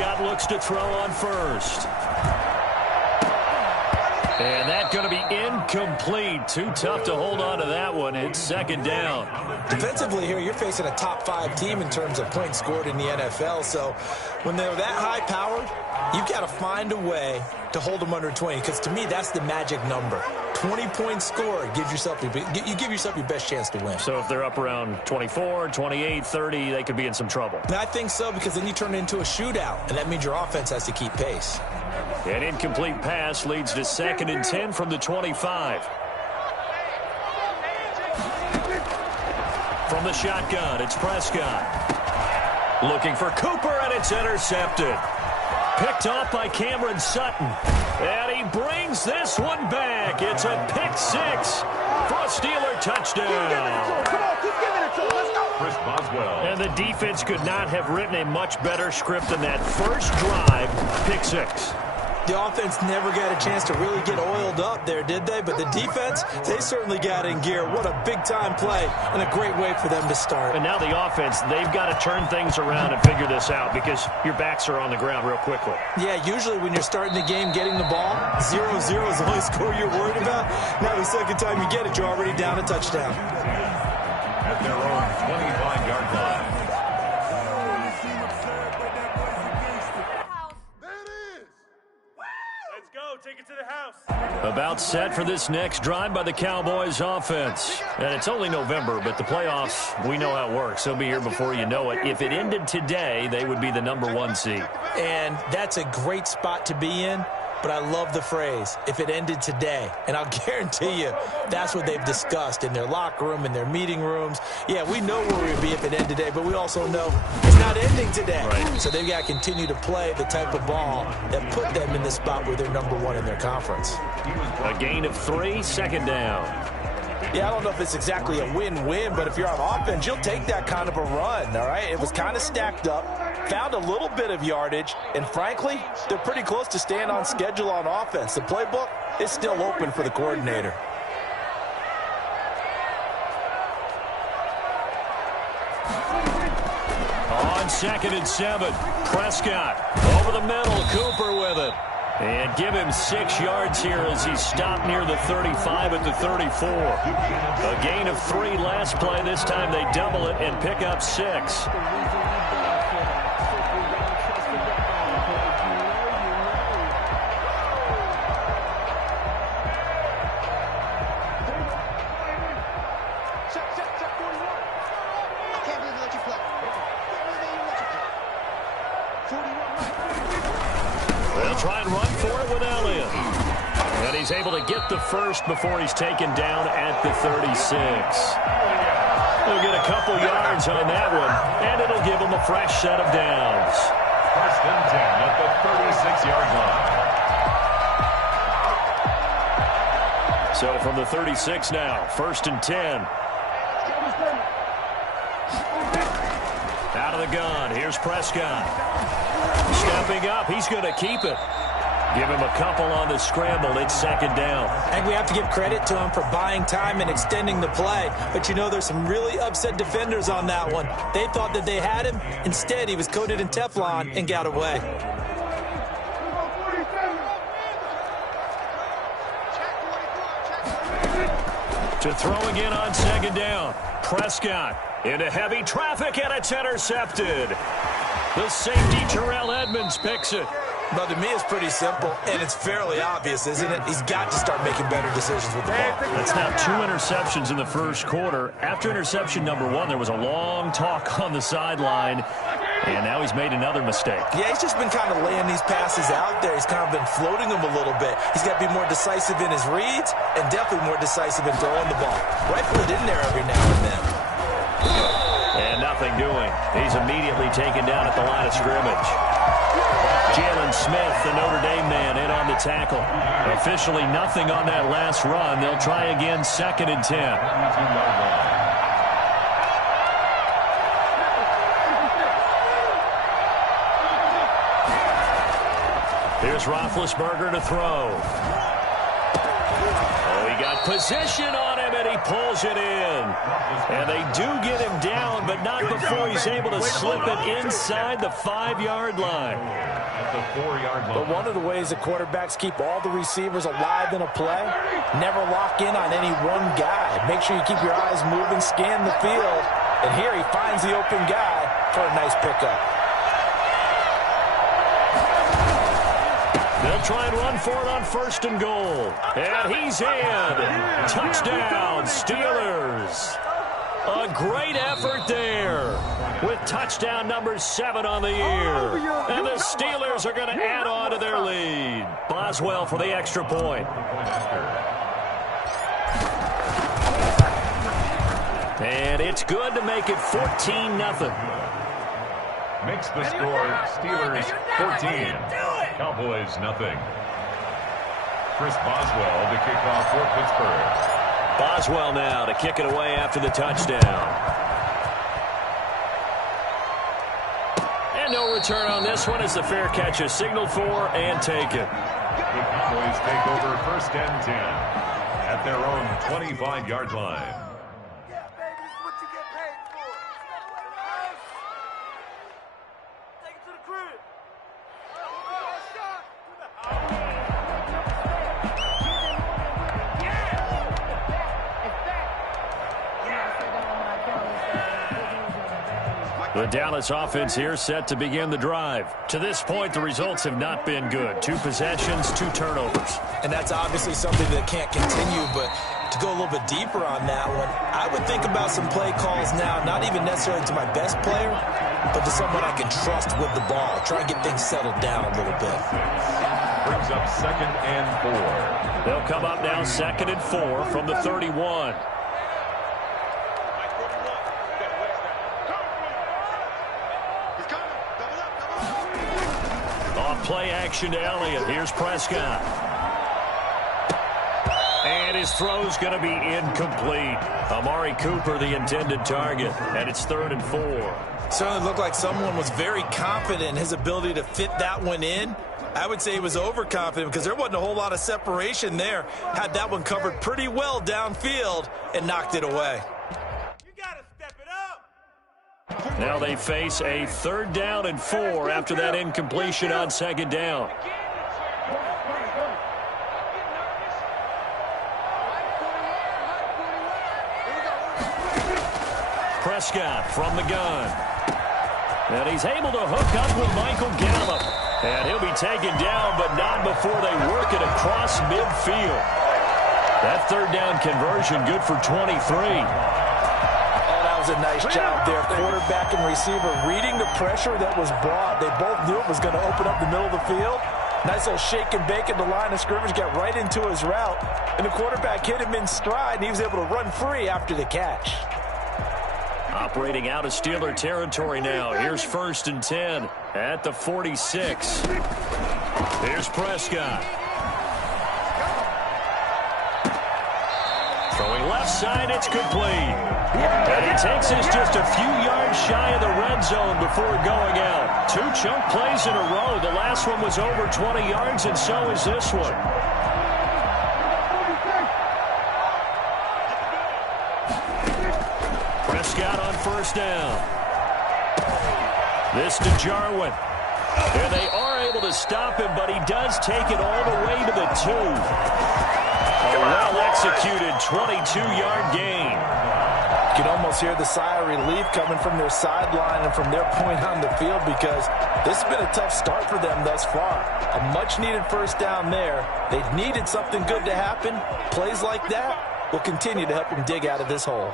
Prescott looks to throw on first. And that's going to be incomplete. Too tough to hold on to that one. It's second down. Defensively here, you're facing a top-5 team in terms of points scored in the NFL. So when they're that high-powered, you've got to find a way to hold them under 20. Because to me, that's the magic number. 20 points scored, you give yourself your best chance to win. So if they're up around 24, 28, 30, they could be in some trouble. And I think so, because then you turn it into a shootout, and that means your offense has to keep pace. An incomplete pass leads to 2nd and 10 from the 25. From the shotgun, it's Prescott. Looking for Cooper, and it's intercepted. Picked off by Cameron Sutton. And he brings this one back. It's a pick 6 for a Steeler touchdown. Come on, keep giving it to him. Let's go. Chris Boswell. And the defense could not have written a much better script than that first drive, pick 6. The offense never got a chance to really get oiled up there, did they? But the defense, they certainly got in gear. What a big-time play and a great way for them to start. And now the offense, they've got to turn things around and figure this out because your backs are on the ground real quickly. Yeah, usually when you're starting the game getting the ball, 0-0 is the only score you're worried about. Now the second time you get it, you're already down a touchdown. At their own 25-yard line. Take it to the house. About set for this next drive by the Cowboys offense. And it's only November, but the playoffs, we know how it works. They'll be here before you know it. If it ended today, they would be the #1 seed. And that's a great spot to be in. But I love the phrase, if it ended today. And I'll guarantee you that's what they've discussed in their locker room, in their meeting rooms. Yeah, we know where we'd be if it ended today, but we also know it's not ending today. Right. So they've got to continue to play the type of ball that put them in the spot where they're #1 in their conference. A gain of 3, 2nd down. Yeah, I don't know if it's exactly a win-win, but if you're on offense, you'll take that kind of a run, all right? It was kind of stacked up, found a little bit of yardage, and frankly, they're pretty close to staying on schedule on offense. The playbook is still open for the coordinator. On 2nd and 7, Prescott over the middle, Cooper with it. And give him 6 yards here as he's stopped near the 35 at the 34. A gain of 3 last play. This time they double it and pick up 6. Try and run for it with Elliott. And he's able to get the first before he's taken down at the 36. He'll get a couple yards on that one, and it'll give him a fresh set of downs. 1st and 10 at the 36-yard line. So from the 36 now, 1st and 10. Out of the gun, here's Prescott. Stepping up, he's going to keep it. Give him a couple on the scramble. It's 2nd down. I think we have to give credit to him for buying time and extending the play. But, you know, there's some really upset defenders on that one. They thought that they had him. Instead, he was coated in Teflon and got away. To throw again on 2nd down. Prescott into heavy traffic, and it's intercepted. The safety, Terrell Edmonds, picks it. But to me, it's pretty simple, and it's fairly obvious, isn't it? He's got to start making better decisions with the ball. That's now 2 interceptions in the first quarter. After interception #1, there was a long talk on the sideline, and now he's made another mistake. Yeah, he's just been kind of laying these passes out there. He's kind of been floating them a little bit. He's got to be more decisive in his reads and definitely more decisive in throwing the ball. Rifle it in there every now and then. And nothing doing. He's immediately taken down at the line of scrimmage. Jalen Smith, the Notre Dame man, in on the tackle. Officially nothing on that last run. They'll try again, 2nd and 10. Here's Roethlisberger to throw. Oh, he got position on him, and he pulls it in. And they do get him down, but not before he's able to slip it inside the 5-yard line. At the 4-yard line. But one of the ways that quarterbacks keep all the receivers alive in a play, never lock in on any one guy. Make sure you keep your eyes moving, scan the field. And here he finds the open guy for a nice pickup. They'll try and run for it on 1st and goal. And he's in. Touchdown, Steelers. A great effort there with touchdown number 7 on the year. And the Steelers are going to add on to their lead. Boswell for the extra point. And it's good to make it 14-0. Makes the score Steelers 14. Cowboys nothing. Chris Boswell to kick off for Pittsburgh. Boswell now to kick it away after the touchdown. And no return on this one as the fair catch is signaled for and taken. The Cowboys take over 1st and 10 at their own 25-yard line. The Dallas offense here set to begin the drive. To this point, the results have not been good. 2 possessions, 2 turnovers. And that's obviously something that can't continue, but to go a little bit deeper on that one, I would think about some play calls now, not even necessarily to my best player, but to someone I can trust with the ball. Try and get things settled down a little bit. Brings up 2nd and 4. They'll come up now 2nd and 4 from the 31. Play action to Elliott. Here's Prescott. And his throw's going to be incomplete. Amari Cooper, the intended target. And it's 3rd and 4. Certainly looked like someone was very confident in his ability to fit that one in. I would say he was overconfident because there wasn't a whole lot of separation there. Had that one covered pretty well downfield and knocked it away. Now they face a 3rd down and 4 after that incompletion on 2nd down. Prescott from the gun. And he's able to hook up with Michael Gallup. And he'll be taken down, but not before they work it across midfield. That 3rd down conversion good for 23. Was a nice job there. Quarterback and receiver reading the pressure that was brought. They both knew it was going to open up the middle of the field. Nice little shake and bake at the line of scrimmage, got right into his route, and the quarterback hit him in stride, and he was able to run free after the catch. Operating out of Steeler territory now. Here's 1st and 10 at the 46. Here's Prescott. Throwing left side, it's complete. And he takes us just a few yards shy of the red zone before going out. 2 chunk plays in a row. The last one was over 20 yards, and so is this one. Prescott on 1st down. This to Jarwin. And they are able to stop him, but he does take it all the way to the 2. A well-executed 22-yard gain. You can almost hear the sigh of relief coming from their sideline and from their point on the field because this has been a tough start for them thus far. A much-needed 1st down there. They've needed something good to happen. Plays like that will continue to help them dig out of this hole.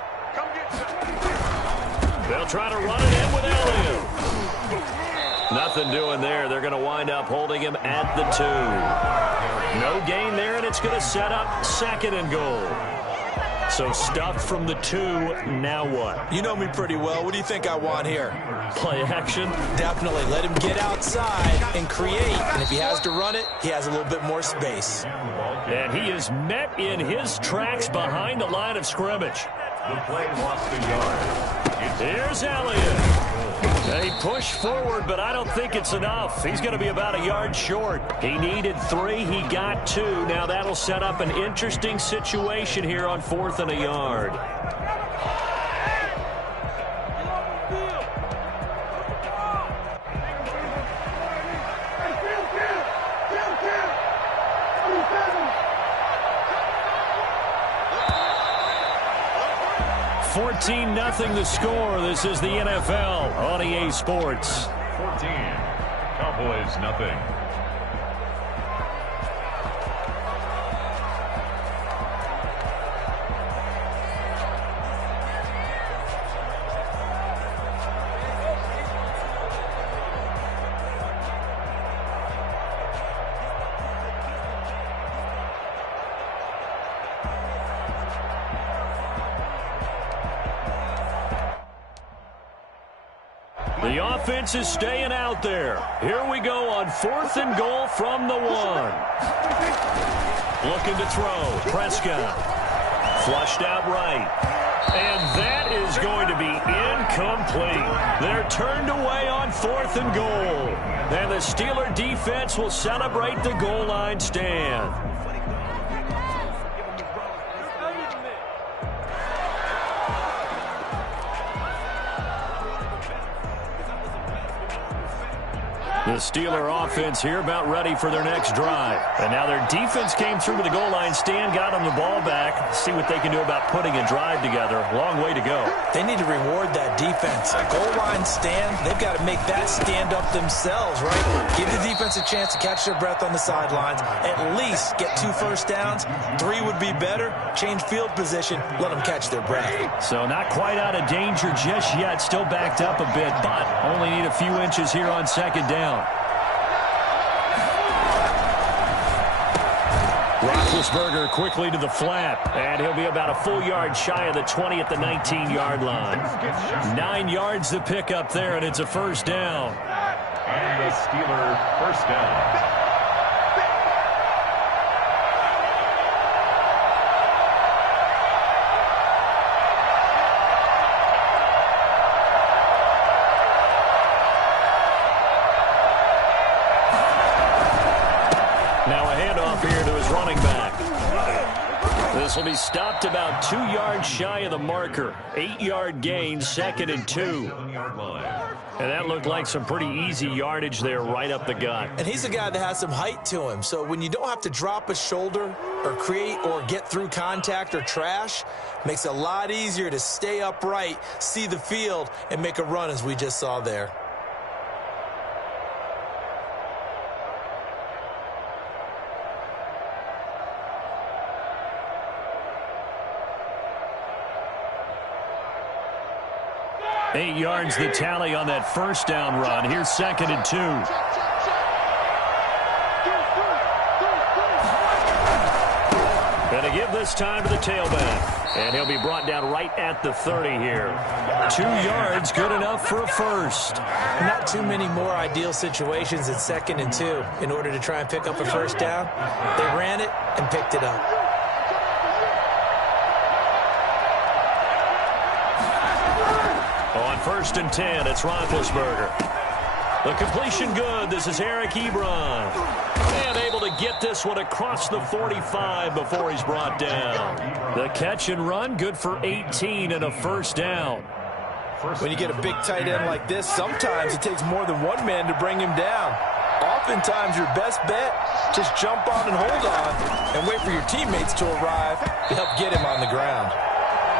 They'll try to run it in with Elliott. Nothing doing there. They're going to wind up holding him at the 2. No gain there, and it's going to set up 2nd and goal. So stuffed from the 2, now what? You know me pretty well. What do you think I want here? Play action? Definitely. Let him get outside and create. And if he has to run it, he has a little bit more space. And he is met in his tracks behind the line of scrimmage. The play lost a yard. Here's Elliott. They push forward, but I don't think it's enough. He's going to be about a yard short. He needed 3. He got 2. Now that'll set up an interesting situation here on 4th and a yard. Nothing the score. This is the NFL on EA Sports. 14. Cowboys nothing. The offense is staying out there. Here we go on 4th and goal from the 1. Looking to throw. Prescott. Flushed out right. And that is going to be incomplete. They're turned away on 4th and goal. And the Steeler defense will celebrate the goal line stand. The Steeler offense here about ready for their next drive. And now their defense came through with the goal line stand, got them the ball back. See what they can do about putting a drive together. Long way to go. They need to reward that defense. A goal line stand, they've got to make that stand up themselves, right? Give the defense a chance to catch their breath on the sidelines. At least get 2 first downs. 3 would be better. Change field position. Let them catch their breath. So not quite out of danger just yet. Still backed up a bit, but only need a few inches here on 2nd down. Roethlisberger quickly to the flat, and he'll be about a full yard shy of the 20 at the 19-yard line. 9 yards to pick up there, and it's a first down. And the Steeler first down. This will be stopped about 2 yards shy of the marker. 8-yard gain, 2nd and 2. And that looked like some pretty easy yardage there right up the gut. And he's a guy that has some height to him. So when you don't have to drop a shoulder or create or get through contact or trash, makes it a lot easier to stay upright, see the field, and make a run as we just saw there. Eight yards the tally on that first down run. Here's 2nd and 2. Going to give this time to the tailback. And he'll be brought down right at the 30 here. 2 yards, good enough for a first. Not too many more ideal situations at 2nd and 2 in order to try and pick up a first down. They ran it and picked it up. On 1st and 10, it's Roethlisberger. The completion good. This is Eric Ebron. And able to get this one across the 45 before he's brought down. The catch and run, good for 18 and a first down. When you get a big tight end like this, sometimes it takes more than one man to bring him down. Oftentimes, your best bet, just jump on and hold on and wait for your teammates to arrive to help get him on the ground.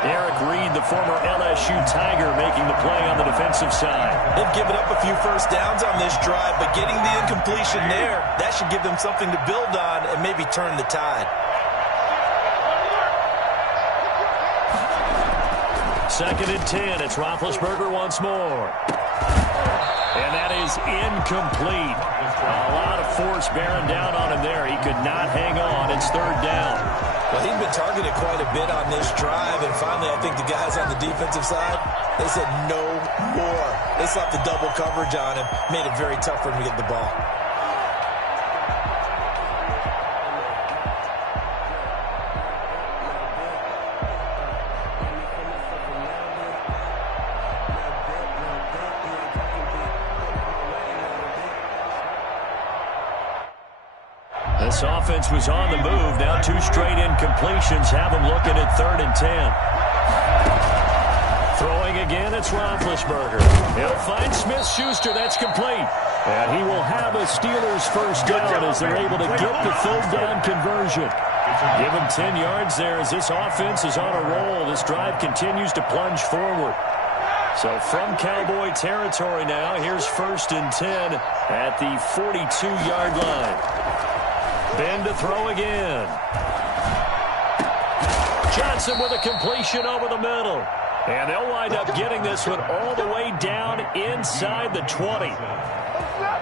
Eric Reed, the former LSU Tiger, making the play on the defensive side. They've given up a few first downs on this drive, but getting the incompletion there, that should give them something to build on and maybe turn the tide. 2nd and 10. It's Roethlisberger once more. And that is incomplete. A lot of force bearing down on him there. He could not hang on. It's 3rd down. Well, he's been targeted quite a bit on this drive, and finally I think the guys on the defensive side, they said no more. They slapped the double coverage on him, made it very tough for him to get the ball. This offense was on the move. Now 2 straight incompletions have them looking at 3rd and 10. Throwing again, it's Roethlisberger. He'll find Smith-Schuster. That's complete. And he will have a Steelers first down as they're able to get the 3rd down conversion. Give him 10 yards there as this offense is on a roll. This drive continues to plunge forward. So from Cowboy territory now, here's 1st and 10 at the 42-yard line. Ben to throw again. Johnson with a completion over the middle. And they'll wind up getting this one all the way down inside the 20.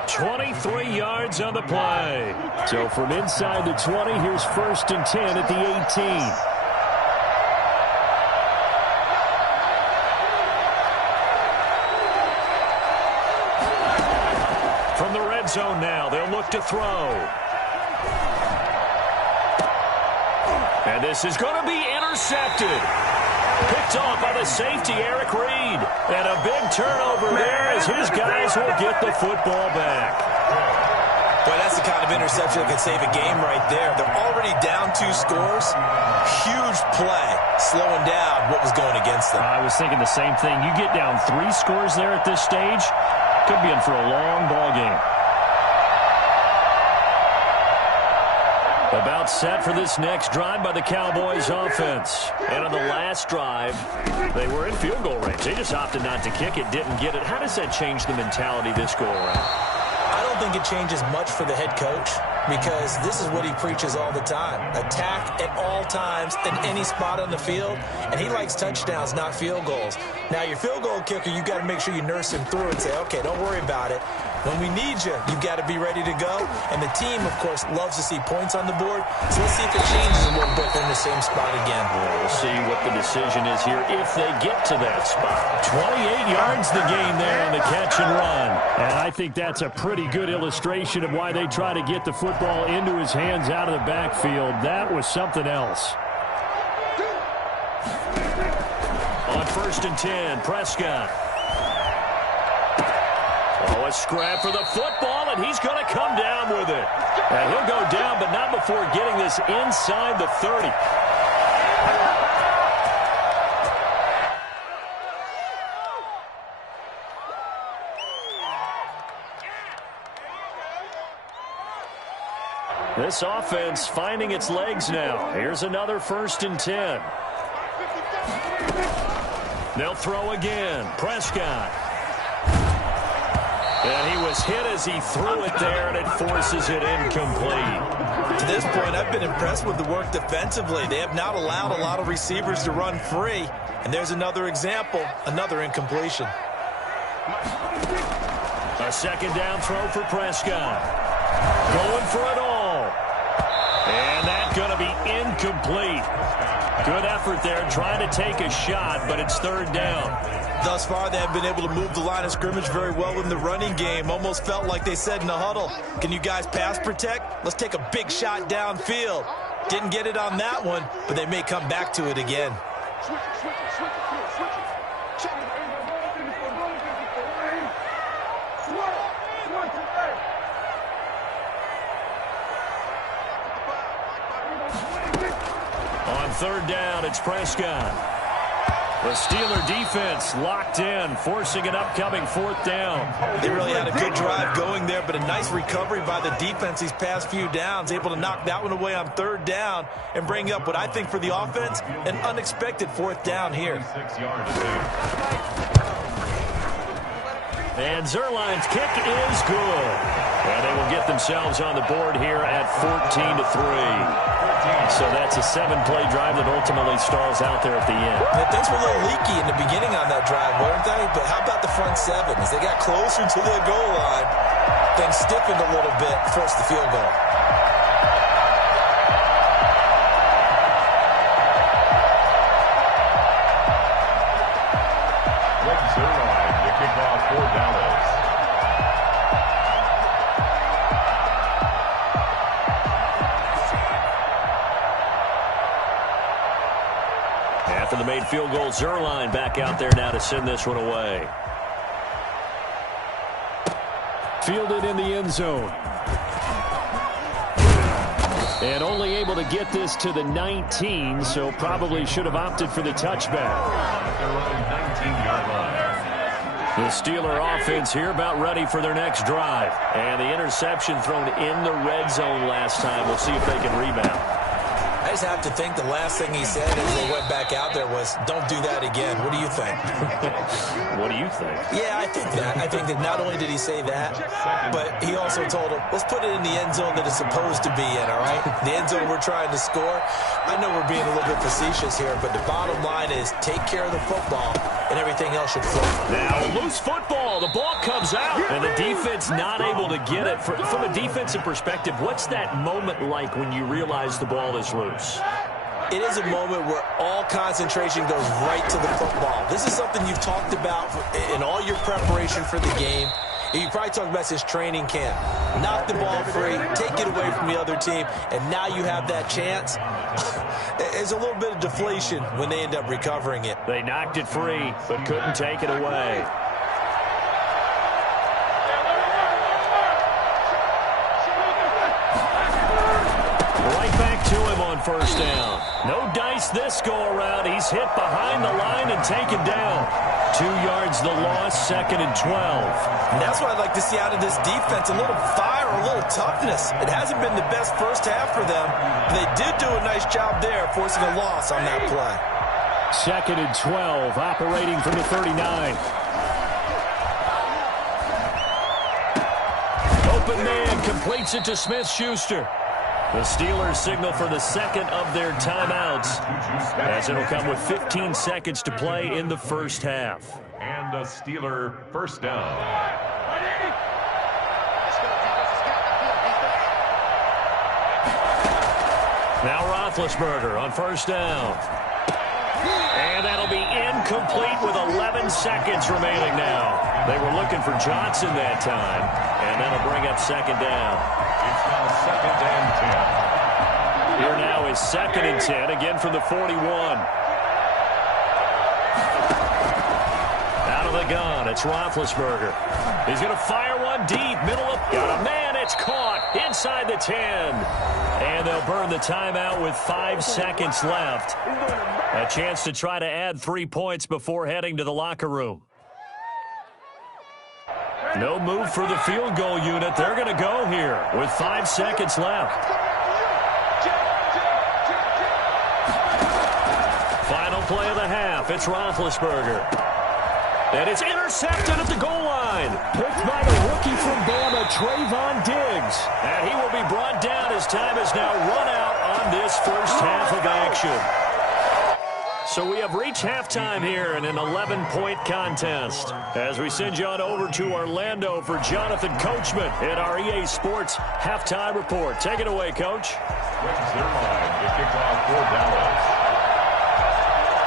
23 yards on the play. So from inside the 20, here's 1st and 10 at the 18. From the red zone now, they'll look to throw. And this is going to be intercepted. Picked off by the safety, Eric Reed. And a big turnover there as his guys will get the football back. Boy, that's the kind of interception that can save a game right there. They're already down 2 scores. Huge play, slowing down what was going against them. I was thinking the same thing. You get down 3 scores there at this stage, could be in for a long ball game. About set for this next drive by the Cowboys offense. And on the last drive, they were in field goal range. They just opted not to kick it, didn't get it. How does that change the mentality this go around? I don't think it changes much for the head coach because this is what he preaches all the time. Attack at all times in any spot on the field, and he likes touchdowns, not field goals. Now, your field goal kicker, you got to make sure you nurse him through and say, okay, don't worry about it. When we need you, you've got to be ready to go. And the team, of course, loves to see points on the board. So let's see if it changes a little bit. They're in the same spot again. Well, we'll see what the decision is here if they get to that spot. 28 yards the gain there on the catch and run. And I think that's a pretty good illustration of why they try to get the football into his hands out of the backfield. That was something else. On 1st and 10, Prescott. Oh, a scrap for the football, and he's going to come down with it. And he'll go down, but not before getting this inside the 30. This offense finding its legs now. Here's another 1st and 10. They'll throw again. Prescott. And he was hit as he threw it there, and it forces it incomplete. To this point, I've been impressed with the work defensively. They have not allowed a lot of receivers to run free. And there's another example, another incompletion. A 2nd down throw for Prescott. Going for it all. And that's going to be incomplete. Good effort there, trying to take a shot, but it's 3rd down. Thus far, they have been able to move the line of scrimmage very well in the running game. Almost felt like they said in the huddle, can you guys pass protect? Let's take a big shot downfield. Didn't get it on that one, but they may come back to it again. On 3rd down, it's Prescott. The Steeler defense locked in, forcing an upcoming 4th down. They really had a good drive going there, but a nice recovery by the defense these past few downs, able to knock that one away on 3rd down and bring up what I think for the offense, an unexpected 4th down here. And Zerline's kick is good. And they will get themselves on the board here at 14-3. So that's a 7-play drive that ultimately stalls out there at the end. Yeah, things were a little leaky in the beginning on that drive, weren't they? But how about the front 7? As they got closer to the goal line, things stiffened a little bit, forced the field goal. Zerline, the kickoff for Dallas. After the made field goal, Zerline back out there now to send this one away. Fielded in the end zone. And only able to get this to the 19, so probably should have opted for the touchback. Their own 19-yard line. The Steeler offense here about ready for their next drive. And the interception thrown in the red zone last time. We'll see if they can rebound. I just have to think the last thing he said as they went back out there was, don't do that again. What do you think? What do you think? Yeah, I think that. I think that not only did he say that, but he also told him, let's put it in the end zone that it's supposed to be in, all right? The end zone we're trying to score. I know we're being a little bit facetious here, but the bottom line is take care of the football, and everything else should flow. Now, loose football. The ball comes out, and the defense not able to get it. From a defensive perspective, what's that moment like when you realize the ball is loose? It is a moment where all concentration goes right to the football. This is something you've talked about in all your preparation for the game. You probably talked about since training camp. Knock the ball free, take it away from the other team, and now you have that chance. There's a little bit of deflation when they end up recovering it. They knocked it free, but couldn't take it away. Right back to him on first down. No dice this go-around. He's hit behind the line and taken down. 2 yards the loss, 2nd and 12. And that's what I'd like to see out of this defense, a little fire, a little toughness. It hasn't been the best first half for them, but they did do a nice job there, forcing a loss on that play. 2nd and 12, operating from the 39. Open man completes it to Smith-Schuster. The Steelers signal for the second of their timeouts, as it'll come with 15 seconds to play in the first half. And a Steeler first down. Now Roethlisberger on first down. And that'll be incomplete with 11 seconds remaining now. They were looking for Johnson that time, and that'll bring up second down. It's now 2nd and 10. Here now is 2nd and 10, again from the 41. Out of the gun, it's Roethlisberger. He's going to fire one deep, middle of, got a man, it's caught, inside the 10. And they'll burn the timeout with 5 seconds left. A chance to try to add 3 points before heading to the locker room. No move for the field goal unit. They're going to go here with 5 seconds left. Final play of the half. It's Roethlisberger. And it's intercepted at the goal line. Picked by the rookie from Bama, Trayvon Diggs. And he will be brought down as time has now run out on this first half of action. So we have reached halftime here in an 11-point contest. As we send you on over to Orlando for Jonathan Coachman in our EA Sports Halftime Report. Take it away, Coach. Switches their line to kick off for Dallas.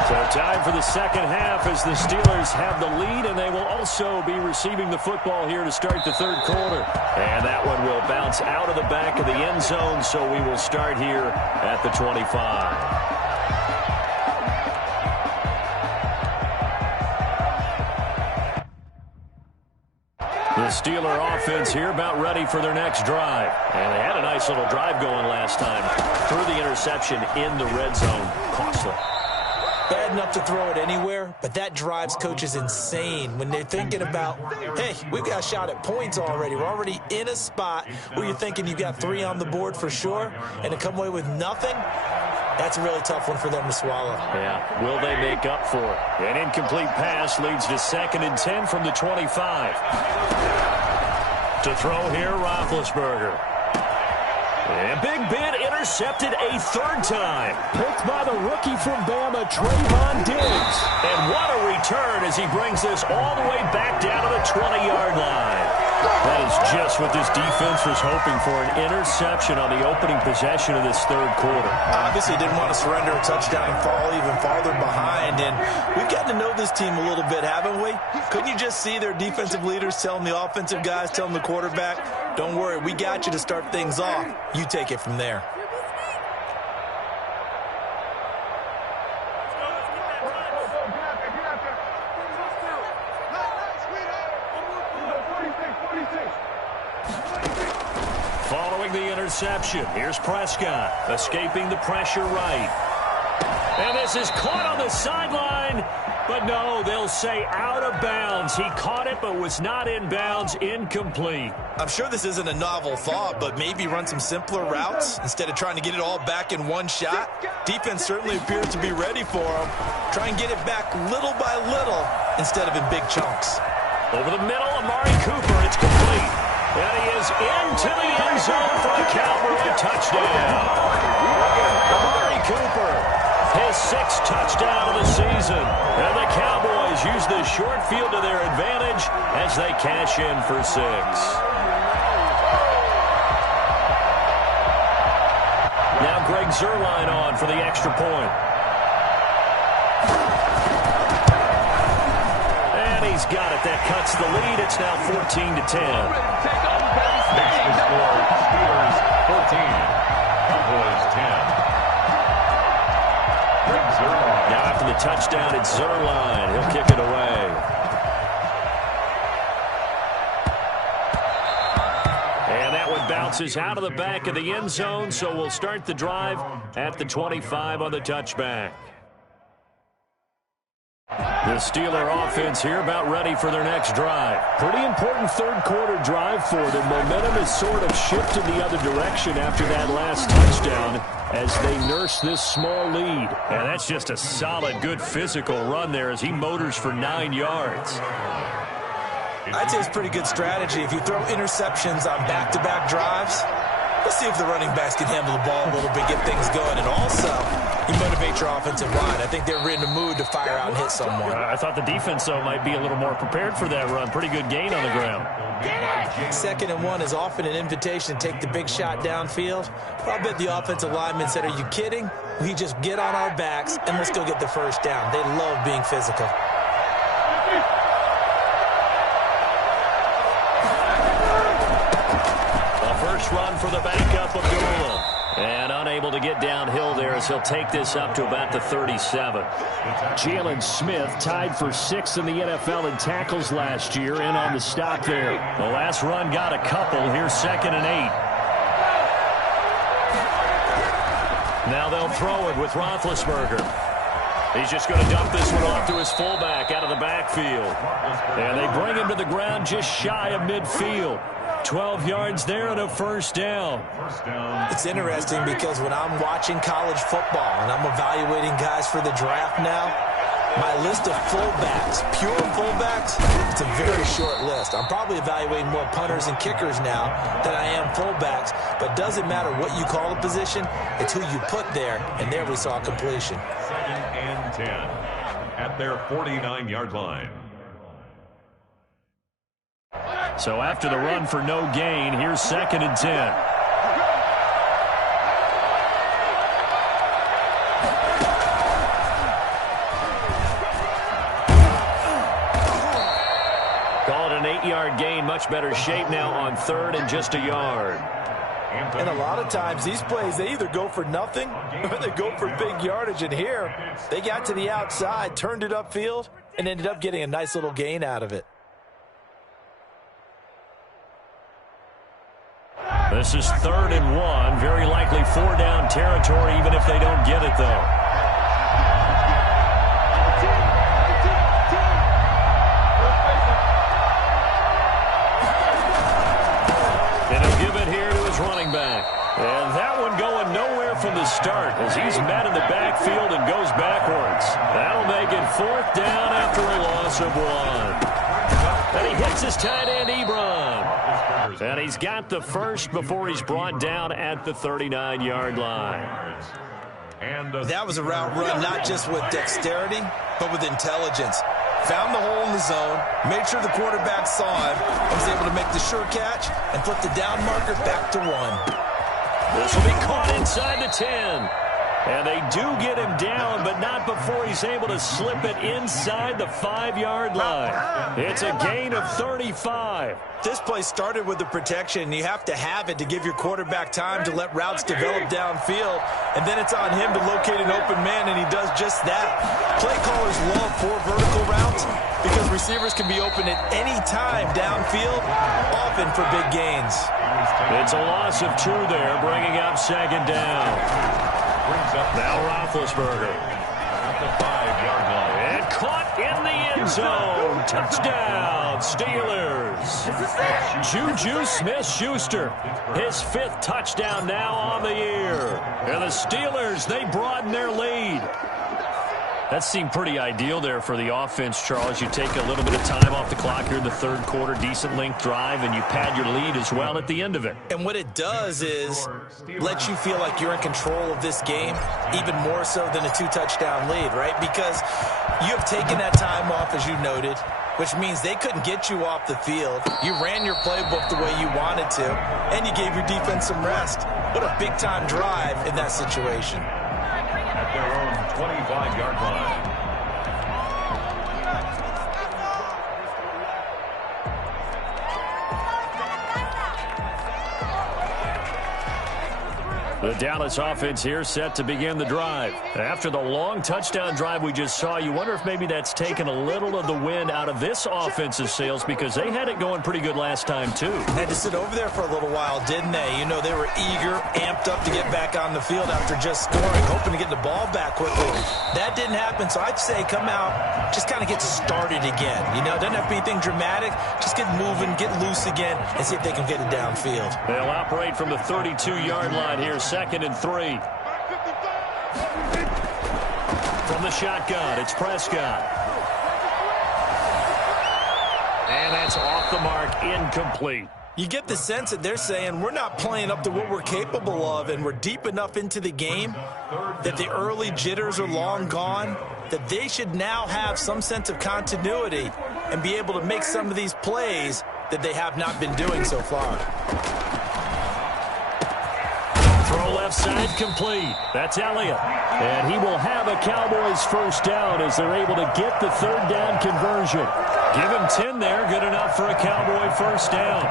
So time for the second half as the Steelers have the lead, and they will also be receiving the football here to start the third quarter. And that one will bounce out of the back of the end zone, so we will start here at the 25. The Steeler offense here about ready for their next drive. And they had a nice little drive going last time. Threw the interception in the red zone. Costly. Bad enough to throw it anywhere, but that drives coaches insane when they're thinking about, hey, we've got a shot at points already. We're already in a spot where you're thinking you've got 3 on the board for sure, and to come away with nothing, that's a really tough one for them to swallow. Yeah, will they make up for it? An incomplete pass leads to 2nd and 10 from the 25. To throw here, Roethlisberger. And Big Ben intercepted a 3rd time. Picked by the rookie from Bama, Trayvon Diggs. And what a return as he brings this all the way back down to the 20-yard line. That is just what this defense was hoping for, an interception on the opening possession of this third quarter. Obviously didn't want to surrender a touchdown and fall even farther behind. And we've gotten to know this team a little bit, haven't we? Couldn't you just see their defensive leaders telling the offensive guys, telling the quarterback, don't worry, we got you to start things off. You take it from there. reception. Here's Prescott, escaping the pressure right. And this is caught on the sideline. But no, they'll say out of bounds. He caught it, but was not in bounds. Incomplete. I'm sure this isn't a novel thought, but maybe run some simpler routes instead of trying to get it all back in one shot. Defense certainly appears to be ready for him. Try and get it back little by little instead of in big chunks. Over the middle, Amari Cooper. It's complete. And he is into the end zone for a Cowboy touchdown. Amari Cooper, his 6th touchdown of the season. And the Cowboys use the short field to their advantage as they cash in for 6. Now Greg Zuerlein on for the extra point. And he's got it. That cuts the lead. It's now 14-10. Next to score, Steelers 14, Cowboys 10. Now after the touchdown, it's Zuerlein. He'll kick it away. And that one bounces out of the back of the end zone, so we'll start the drive at the 25 on the touchback. The Steeler offense here about ready for their next drive. Pretty important third-quarter drive for them. Momentum has sort of shifted the other direction after that last touchdown as they nurse this small lead. And that's just a solid, good physical run there as he motors for 9 yards. I'd say it's pretty good strategy. If you throw interceptions on back-to-back drives, let's see if the running backs can handle the ball a little bit, get things going, and also you motivate your offensive line. I think they're in the mood to fire out and hit someone. I thought the defense, though, might be a little more prepared for that run. Pretty good gain on the ground. 2nd and 1 is often an invitation to take the big shot downfield. But I bet the offensive lineman said, are you kidding? We just get on our backs and let's go get the first down. They love being physical. Run for the backup of Abdullah. And unable to get downhill there as he'll take this up to about the 37. Jalen Smith tied for 6th in the NFL in tackles last year, in on the stop there. The last run got a couple. Here's 2nd and 8. Now they'll throw it with Roethlisberger. He's just going to dump this one off to his fullback out of the backfield. And they bring him to the ground just shy of midfield. 12 yards there and a first down. It's interesting because when I'm watching college football and I'm evaluating guys for the draft now, my list of fullbacks, pure fullbacks, it's a very short list. I'm probably evaluating more punters and kickers now than I am fullbacks, but it doesn't matter what you call a position, it's who you put there, and there we saw completion. 2nd and 10 at their 49-yard line. So after the run for no gain, here's 2nd and 10. Call it an 8-yard gain. Much better shape now on 3rd and just a yard. And a lot of times these plays, they either go for nothing or they go for big yardage. And here, they got to the outside, turned it upfield, and ended up getting a nice little gain out of it. This is 3rd and 1. Very likely 4-down territory, even if they don't get it, though. And he'll give it here to his running back. And that one going nowhere from the start as he's met in the backfield and goes backwards. That'll make it 4th down after a loss of 1. And he hits his tight end, Ebron. And he's got the first before he's brought down at the 39-yard line. That was a route run not just with dexterity, but with intelligence. Found the hole in the zone, made sure the quarterback saw him, and was able to make the sure catch and flip the down marker back to 1. This will be caught inside the 10. And they do get him down, but not before he's able to slip it inside the 5-yard line. It's a gain of 35. This play started with the protection. You have to have it to give your quarterback time to let routes develop downfield. And then it's on him to locate an open man, and he does just that. Play callers love 4 vertical routes because receivers can be open at any time downfield, often for big gains. It's a loss of 2 there, bringing up 2nd down. Now Roethlisberger. At the 5-yard line. And caught in the end zone. Touchdown, Steelers. Juju Smith-Schuster, his 5th touchdown now on the year. And the Steelers, they broaden their lead. That seemed pretty ideal there for the offense, Charles. You take a little bit of time off the clock here in the 3rd quarter, decent length drive, and you pad your lead as well at the end of it. And what it does is let you feel like you're in control of this game, even more so than a 2-touchdown lead, right? Because you have taken that time off, as you noted, which means they couldn't get you off the field. You ran your playbook the way you wanted to, and you gave your defense some rest. What a big-time drive in that situation. At their own 25-yard line. The Dallas offense here set to begin the drive. After the long touchdown drive we just saw, you wonder if maybe that's taken a little of the wind out of this offensive sails because they had it going pretty good last time, too. Had to sit over there for a little while, didn't they? You know, they were eager, amped up to get back on the field after just scoring, hoping to get the ball back quickly. That didn't happen, so I'd say come out, just kind of get started again. You know, it doesn't have to be anything dramatic. Just get moving, get loose again, and see if they can get it downfield. They'll operate from the 32-yard line here, 2nd and 3. From the shotgun, it's Prescott. And that's off the mark, incomplete. You get the sense that they're saying we're not playing up to what we're capable of, and we're deep enough into the game that the early jitters are long gone, that they should now have some sense of continuity and be able to make some of these plays that they have not been doing so far. Throw left side complete. That's Elliott. And he will have a Cowboys 1st down as they're able to get the 3rd down conversion. Give him 10 there. Good enough for a Cowboy 1st down.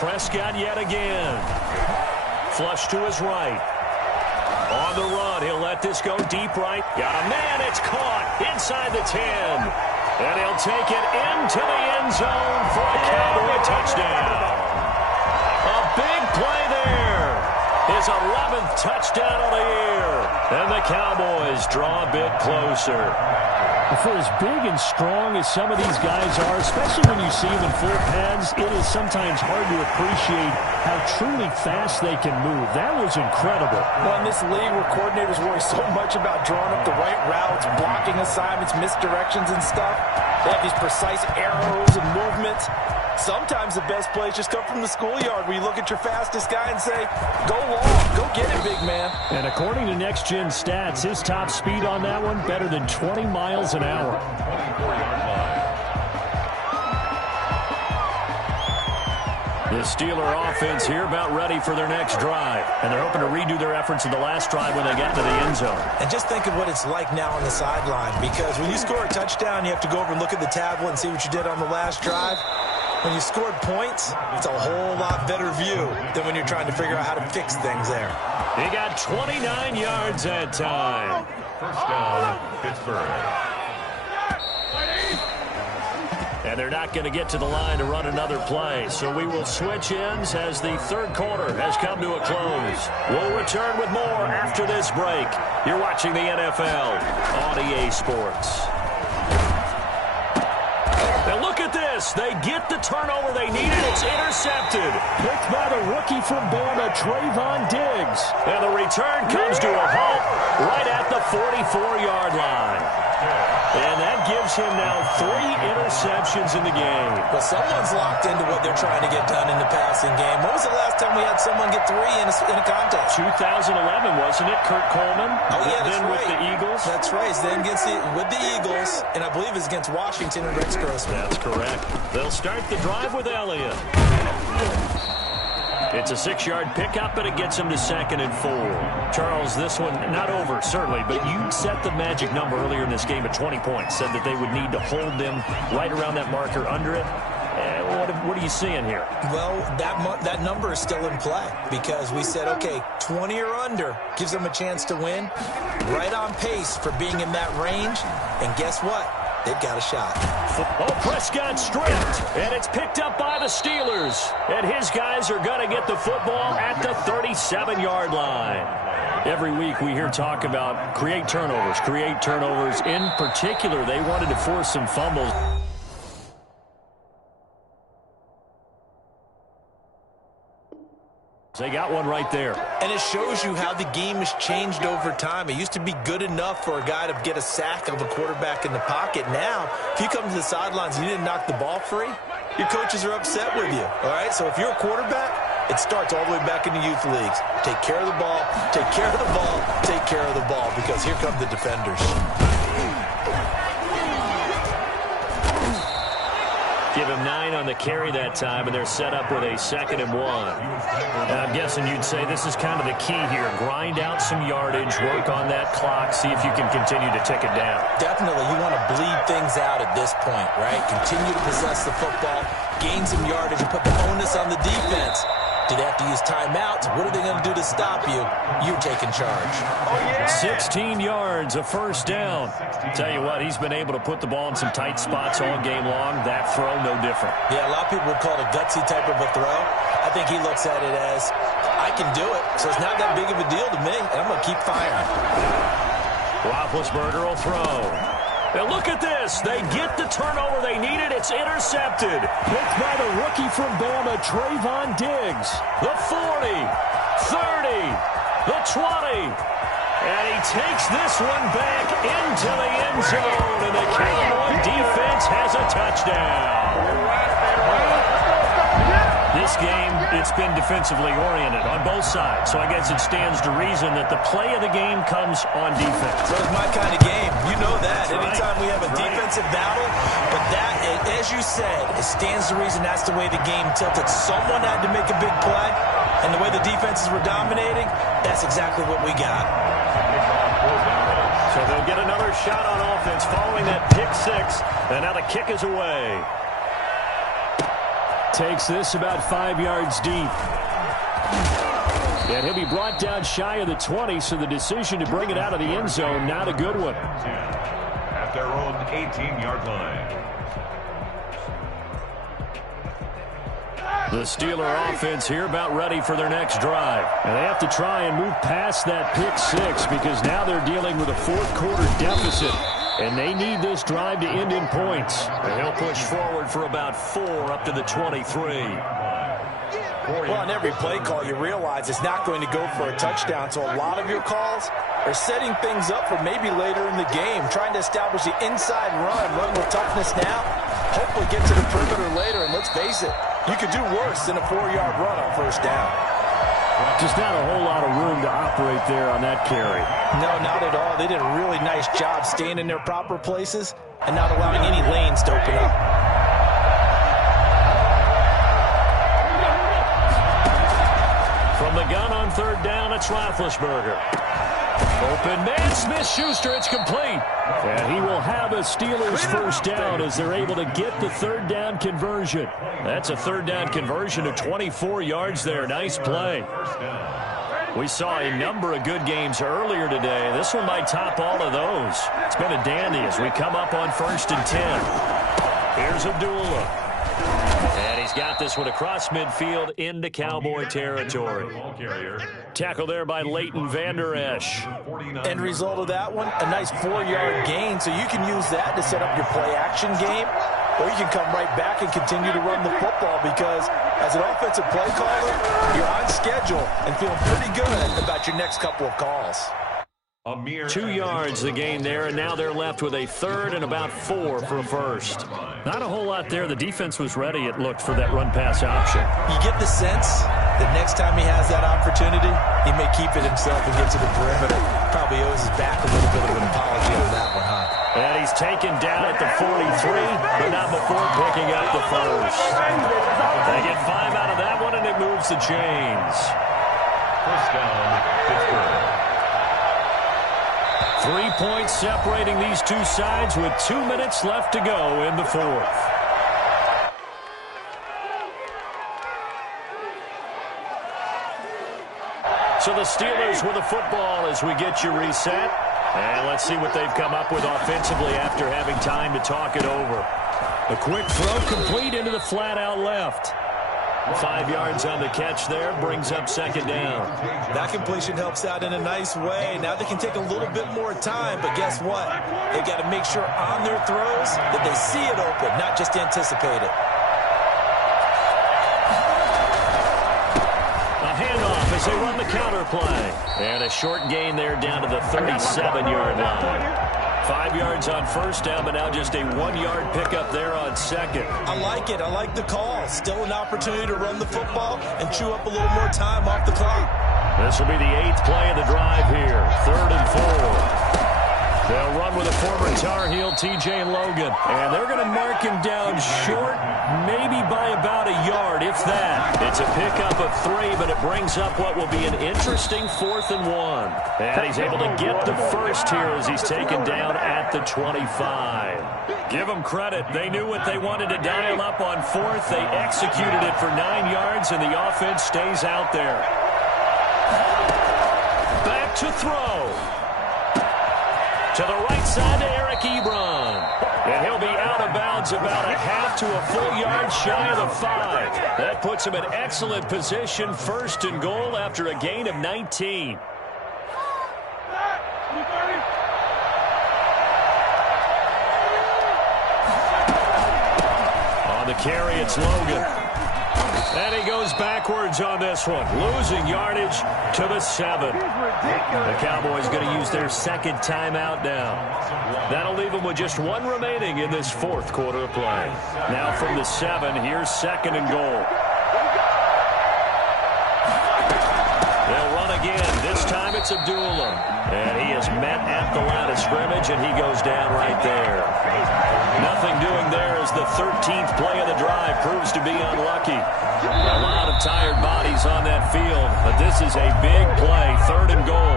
Prescott yet again. Flush to his right. On the run, he'll let this go deep right. Got a man, it's caught inside the 10. And he'll take it into the end zone for a Cowboy touchdown. A big play there. His 11th touchdown of the year. And the Cowboys draw a bit closer. For as big and strong as some of these guys are, especially when you see them in full pads, it is sometimes hard to appreciate how truly fast they can move. That was incredible. Well, in this league where coordinators worry so much about drawing up the right routes, blocking assignments, misdirections and stuff, they have these precise arrows and movements. Sometimes the best plays just come from the schoolyard where you look at your fastest guy and say, go long, go get it, big man. And according to Next Gen Stats, his top speed on that one, better than 20 miles an hour. 24-yard line. The Steeler offense here about ready for their next drive. And they're hoping to redo their efforts in the last drive when they got to the end zone. And just think of what it's like now on the sideline, because when you score a touchdown, you have to go over and look at the tablet and see what you did on the last drive. When you scored points, it's a whole lot better view than when you're trying to figure out how to fix things there. He got 29 yards that time. 1st down, Pittsburgh. And they're not going to get to the line to run another play. So we will switch ends as the 3rd quarter has come to a close. We'll return with more after this break. You're watching the NFL on EA Sports. And look at this. They get the turnover they needed. It's intercepted. Picked by the rookie from Bama, Trayvon Diggs. And the return comes to a halt right at the 44-yard line. And that gives him now 3 interceptions in the game. Well, someone's locked into what they're trying to get done in the passing game. When was the last time we had someone get 3 in a contest? 2011, wasn't it? Kurt Coleman. Oh, yeah, that's then right. with the Eagles. That's right. It's then with the Eagles, and I believe it's against Washington and Rex Grossman. That's correct. They'll start the drive with Elliott. It's a 6-yard pickup, and it gets him to 2nd and 4. Charles, this one not over, certainly, but you set the magic number earlier in this game at 20 points, said that they would need to hold them right around that marker under it. What are you seeing here? Well, that number is still in play because we said, okay, 20 or under gives them a chance to win. Right on pace for being in that range, and guess what? They've got a shot. Oh, Prescott stripped, and it's picked up by the Steelers. And his guys are going to get the football at the 37-yard line. Every week we hear talk about create turnovers. In particular, they wanted to force some fumbles. They got one right there. And it shows you how the game has changed over time. It used to be good enough for a guy to get a sack of a quarterback in the pocket. Now, if you come to the sidelines and you didn't knock the ball free, your coaches are upset with you. All right? So if you're a quarterback, it starts all the way back in the youth leagues. Take care of the ball, take care of the ball, take care of the ball, because here come the defenders. Give him 9 on the carry that time, and they're set up with a 2nd and 1. I'm guessing you'd say this is kind of the key here. Grind out some yardage, work on that clock, see if you can continue to tick it down. Definitely. You want to bleed things out at this point, right? Continue to possess the football, gain some yardage, and put the onus on the defense. Do they have to use timeouts? What are they going to do to stop you? You're taking charge. 16 yards, a 1st down. Tell you what, he's been able to put the ball in some tight spots all game long. That throw, no different. Yeah, a lot of people would call it a gutsy type of a throw. I think he looks at it as, I can do it, so it's not that big of a deal to me, and I'm going to keep firing. Roethlisberger will throw. Now look at this. They get the turnover they needed. It's intercepted. Picked by the rookie from Bama, Trayvon Diggs. The 40, 30, the 20. And he takes this one back into the end zone. And the Cowboy defense has a touchdown. This game, it's been defensively oriented on both sides. So I guess it stands to reason that the play of the game comes on defense. So it's my kind of game. You know that. Anytime we have a defensive battle, but that, as you said, it stands to reason that's the way the game tilted. Someone had to make a big play, and the way the defenses were dominating, that's exactly what we got. So they'll get another shot on offense following that pick 6, and now the kick is away. Takes this about 5 yards deep. And he'll be brought down shy of the 20, so the decision to bring it out of the end zone, not a good one. At their own 18-yard line. The Steeler offense here about ready for their next drive. And they have to try and move past that pick 6 because now they're dealing with a 4th quarter deficit. And they need this drive to end in points. And he'll push forward for about 4 up to the 23. Well, on every play call, you realize it's not going to go for a touchdown. So a lot of your calls are setting things up for maybe later in the game, trying to establish the inside run with toughness now, hopefully get to the perimeter later. And let's face it, you could do worse than a 4-yard run on 1st down. Just not a whole lot of room to operate there on that carry. No, not at all. They did a really nice job staying in their proper places and not allowing any lanes to open up. From the gun on 3rd down, it's Roethlisberger. Open man, Smith-Schuster, it's complete. And he will have a Steelers 1st down as they're able to get the 3rd down conversion. That's a 3rd down conversion of 24 yards there. Nice play. We saw a number of good games earlier today. This one might top all of those. It's been a dandy as we come up on 1st and 10. Here's Abdullah. And he's got this one across midfield into Cowboy territory. Tackle there by Leighton Vander Esch. End result of that one, a nice 4-yard gain. So you can use that to set up your play-action game, or you can come right back and continue to run the football because as an offensive play caller, you're on schedule and feeling pretty good about your next couple of calls. A mere 2 yards the gain there, and now they're left with a third and about 4 for a first. Not a whole lot there. The defense was ready, it looked, for that run-pass option. You get the sense that next time he has that opportunity, he may keep it himself and get to the perimeter. Probably owes his back a little bit of an apology on that one, huh? And he's taken down at the 43, but not before picking up the first. They get 5 out of that one, and it moves the chains. First down, Pittsburgh. 3 points separating these two sides with 2 minutes left to go in the fourth. So the Steelers with the football as we get you reset. And let's see what they've come up with offensively after having time to talk it over. A quick throw complete into the flat out left. 5 yards on the catch there, brings up second down. That completion helps out in a nice way. Now they can take a little bit more time, but guess what? They've got to make sure on their throws that they see it open, not just anticipate it. A handoff as they run the counter play. And a short gain there down to the 37-yard line. 5 yards on first down, but now just a 1-yard pickup there on second. I like it. I like the call. Still an opportunity to run the football and chew up a little more time off the clock. This will be the 8th play of the drive here. 3rd and 4. They'll run with a former Tar Heel, T.J. Logan. And they're going to mark him down short, maybe by about a yard, if that. It's a pickup of 3, but it brings up what will be an interesting 4th and 1. And he's able to get the first here as he's taken down at the 25. Give them credit. They knew what they wanted to dial up on 4th. They executed it for 9 yards, and the offense stays out there. Back to throw. To the right side to Eric Ebron. And he'll be out of bounds about a half to a full yard shy of the 5. That puts him in excellent position, 1st and goal after a gain of 19. On the carry, it's Logan. And he goes backwards on this one, losing yardage to the 7. The Cowboys going to use their second timeout now. That'll leave them with just 1 remaining in this 4th quarter of play. Now from the 7, here's 2nd and goal. They'll run again. This time it's Abdullah. And he is met at the line of scrimmage, and he goes down right there. Nothing doing there as the 13th play of the drive proves to be unlucky. A lot of tired bodies on that field, but this is a big play, 3rd and goal.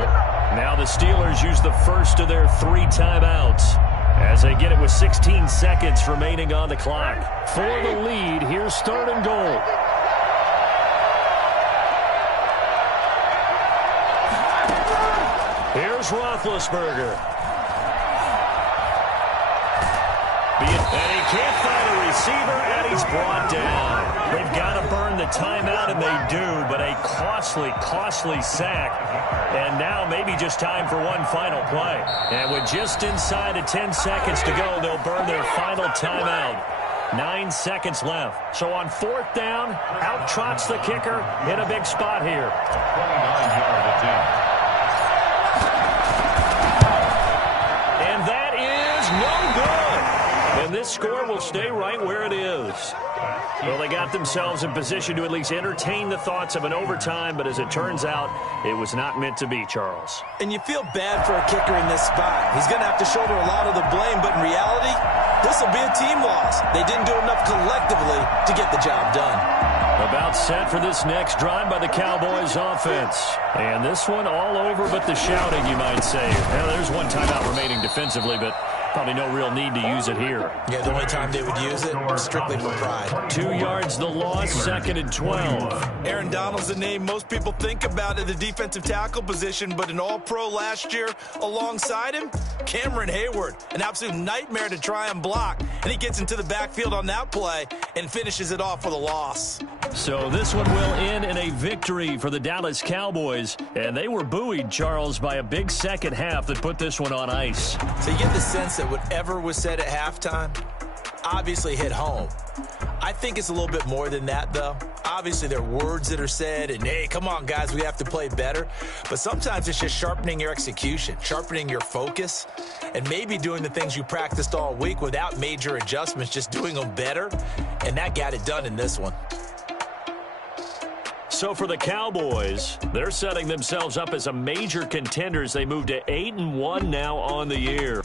Now the Steelers use the first of their 3 timeouts as they get it with 16 seconds remaining on the clock. For the lead, here's 3rd and goal. Here's Roethlisberger. And he can't find a receiver, and he's brought down. They've got to burn the timeout, and they do, but a costly sack. And now maybe just time for one final play. And with just inside of 10 seconds to go, they'll burn their final timeout. 9 seconds left. So on 4th down, out trots the kicker in a big spot here. 29-yard attempt. And that is no good. And this score will stay right where it is. Well, they got themselves in position to at least entertain the thoughts of an overtime, but as it turns out, it was not meant to be, Charles. And you feel bad for a kicker in this spot. He's going to have to shoulder a lot of the blame, but in reality, this will be a team loss. They didn't do enough collectively to get the job done. About set for this next drive by the Cowboys offense. And this one all over but the shouting, you might say. Now, there's 1 timeout remaining defensively, but probably no real need to use it here. Yeah, the only time they would use it, strictly for pride. 2 yards the loss, 2nd and 12. Aaron Donald's the name most people think about at the defensive tackle position, but an all-pro last year alongside him, Cameron Hayward. An absolute nightmare to try and block. And he gets into the backfield on that play and finishes it off with a loss. So this one will end in a victory for the Dallas Cowboys. And they were buoyed, Charles, by a big second half that put this one on ice. So you get the sense that whatever was said at halftime obviously hit home. I think it's a little bit more than that, though. Obviously, there are words that are said, and, hey, come on, guys, we have to play better. But sometimes it's just sharpening your execution, sharpening your focus, and maybe doing the things you practiced all week without major adjustments, just doing them better. And that got it done in this one. So for the Cowboys, they're setting themselves up as a major contender as they move to 8-1 now on the year.